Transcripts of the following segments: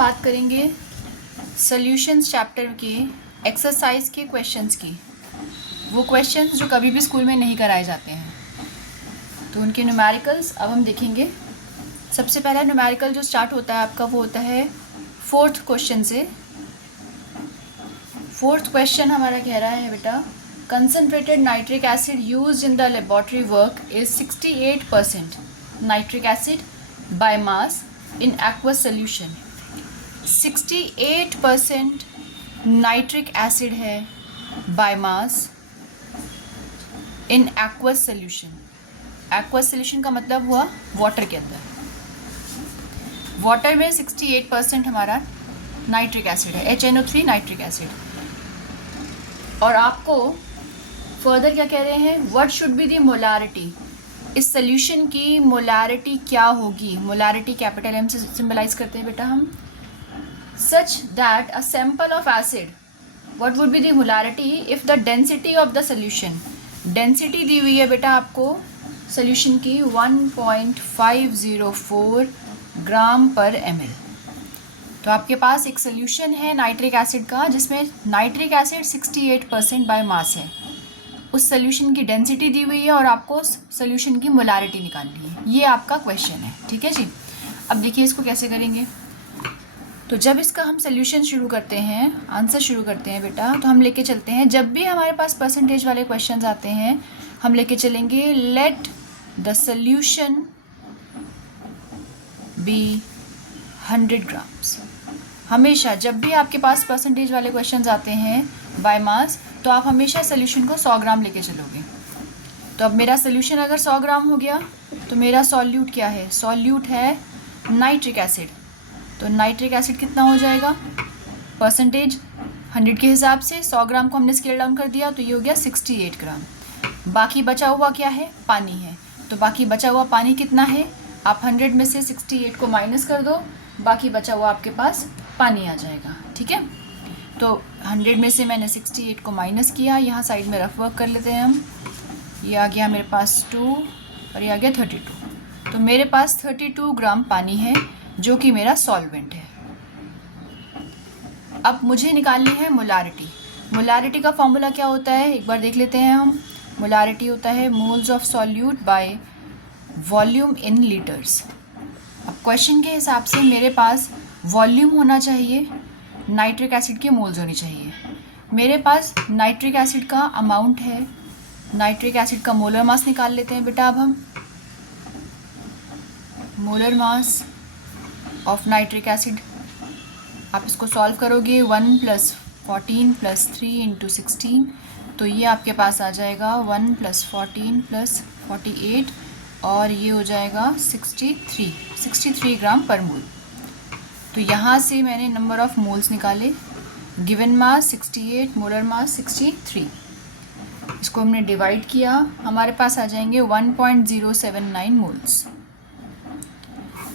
बात करेंगे solutions chapter के एक्सरसाइज के क्वेश्चंस की। वो क्वेश्चंस जो कभी भी स्कूल में नहीं कराए जाते हैं, तो उनके न्यूमेरिकल्स अब हम देखेंगे। सबसे पहला न्यूमेरिकल जो स्टार्ट होता है आपका वो होता है फोर्थ क्वेश्चन से। फोर्थ क्वेश्चन हमारा कह रहा है बेटा, concentrated nitric acid used in the laboratory work is 68% nitric acid by mass in aqueous solution. 68% nitric acid है by mass in aqueous solution. Aqueous solution का मतलब हुआ वाटर के अंदर। वाटर में 68% हमारा नाइट्रिक एसिड है, HNO3 नाइट्रिक एसिड। और आपको फर्दर क्या कह रहे हैं, what should be the molarity, इस सोल्यूशन की मोलारिटी क्या होगी। मोलारिटी कैपिटल M से सिंबलाइज करते हैं बेटा हम। Such that a sample of acid, what would be the molarity if the density of the solution, density दी हुई है बेटा आपको सोल्यूशन की 1.504 ग्राम पर ml। तो आपके पास एक सोल्यूशन है नाइट्रिक एसिड का जिसमें नाइट्रिक एसिड 68% बाय मास है। उस सोल्यूशन की डेंसिटी दी हुई है और आपको सोल्यूशन की मोलारिटी निकालनी है। ये आपका क्वेश्चन है, ठीक है जी। अब देखिए इसको कैसे करेंगे। तो जब इसका हम सोल्यूशन शुरू करते हैं, आंसर शुरू करते हैं बेटा, तो हम लेके चलते हैं, जब भी हमारे पास परसेंटेज वाले क्वेश्चंस आते हैं हम लेके चलेंगे let the solution be 100 grams. हमेशा जब भी आपके पास परसेंटेज वाले क्वेश्चंस आते हैं बाय मास, तो आप हमेशा सोल्यूशन को 100 ग्राम लेके चलोगे। तो अब मेरा सोल्यूशन अगर 100 ग्राम हो गया तो मेरा सॉल्यूट क्या है, सॉल्यूट है नाइट्रिक एसिड। तो नाइट्रिक एसिड कितना हो जाएगा, परसेंटेज 100 के हिसाब से 100 ग्राम को हमने स्केल डाउन कर दिया तो ये हो गया 68 ग्राम। बाकी बचा हुआ क्या है, पानी है। तो बाकी बचा हुआ पानी कितना है, आप 100 में से 68 को माइनस कर दो, बाकी बचा हुआ आपके पास पानी आ जाएगा, ठीक है। तो 100 में से मैंने 68 को माइनस किया, यहाँ साइड में रफ वर्क कर लेते हैं हम। ये आ गया मेरे पास 2 और ये आ गया 32। तो मेरे पास 32 ग्राम पानी है जो कि मेरा सॉल्वेंट है। अब मुझे निकालनी है मोलारिटी। मोलारिटी का फॉर्मूला क्या होता है एक बार देख लेते हैं हम। मोलारिटी होता है moles of solute by volume in litres. अब क्वेश्चन के हिसाब से मेरे पास वॉल्यूम होना चाहिए, नाइट्रिक एसिड की मोल्स होनी चाहिए। मेरे पास नाइट्रिक एसिड का अमाउंट है, नाइट्रिक एसिड का मोलर मास निकाल लेते हैं बेटा। अब हम molar mass of nitric acid, आप इसको सॉल्व करोगे 1 + 14 + 3 × 16, तो ये आपके पास आ जाएगा 1 + 14 + 48 और ये हो जाएगा 63 ग्राम पर मोल। तो यहाँ से मैंने नंबर ऑफ मोल्स निकाले, गिवन मास 68, मोलर मास 63। इसको हमने डिवाइड किया, हमारे पास आ जाएंगे 1.079 मोल्स।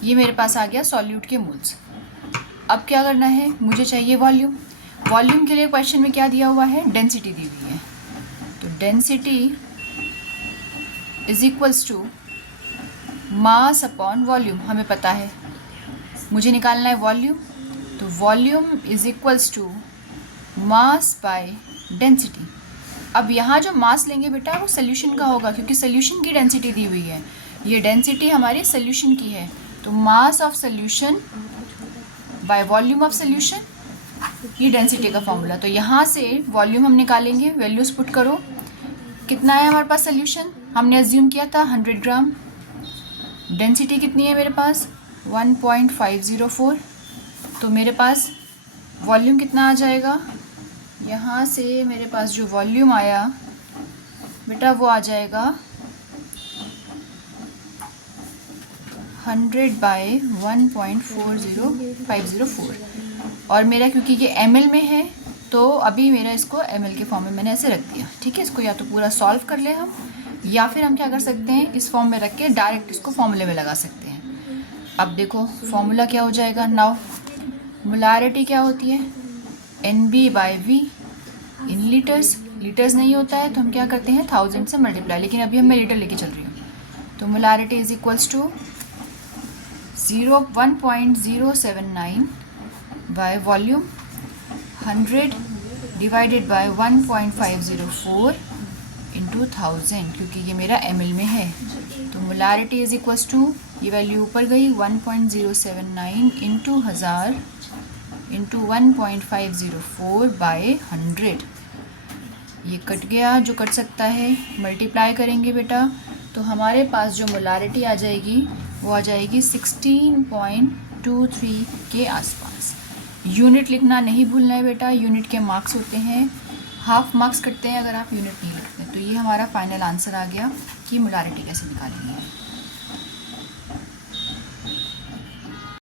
ये मेरे पास आ गया सॉल्यूट के मोल्स। अब क्या करना है, मुझे चाहिए वॉल्यूम। वॉल्यूम के लिए क्वेश्चन में क्या दिया हुआ है, डेंसिटी दी हुई है। तो density is equals to mass upon volume, हमें पता है। मुझे निकालना है वॉल्यूम, तो volume is equals to mass by density. अब यहाँ जो मास लेंगे बेटा वो सोल्यूशन का होगा क्योंकि सोल्यूशन की डेंसिटी दी हुई है। ये डेंसिटी हमारी सोल्यूशन की है, तो mass of solution by volume of solution, ये डेंसिटी का फॉर्मूला। तो यहाँ से वॉल्यूम हम निकालेंगे, वैल्यूज पुट करो। कितना है हमारे पास सोल्यूशन, हमने अज्यूम किया था 100 ग्राम। डेंसिटी कितनी है मेरे पास 1.504। तो मेरे पास वॉल्यूम कितना आ जाएगा, यहाँ से मेरे पास जो वॉल्यूम आया बेटा वो आ जाएगा 100/1.40504। और मेरा क्योंकि ये ml में है तो अभी मेरा इसको ml के फॉर्म में मैंने ऐसे रख दिया, ठीक है। इसको या तो पूरा सॉल्व कर ले हम, या फिर हम क्या कर सकते हैं, इस फॉर्म में रख के डायरेक्ट इसको फॉर्मूले में लगा सकते हैं। अब देखो फॉर्मूला क्या हो जाएगा, नाउ मोलारिटी क्या होती है, NB/V इन लीटर्स। लीटर्स नहीं होता है तो हम क्या करते हैं 1000 से मल्टीप्लाई, लेकिन अभी हम मैं लीटर लेके चल रही हूँ। तो molarity is equals to 1.079 by volume 100 divided by 1.504 into 1000, क्योंकि ये मेरा ml में है। तो मोलारिटी इज इक्वल्स टू, ये वैल्यू ऊपर गई 1.079 इंटू 1000 इंटू 1.504 बाय 100। ये कट गया, जो कट सकता है मल्टीप्लाई करेंगे बेटा, तो हमारे पास जो मोलारिटी आ जाएगी वो आ जाएगी 16.23 के आसपास। यूनिट लिखना नहीं भूलना है बेटा, यूनिट के मार्क्स होते हैं, हाफ मार्क्स कटते हैं अगर आप यूनिट नहीं लिखते। तो ये हमारा फाइनल आंसर आ गया कि मोलारिटी कैसे निकालेंगे।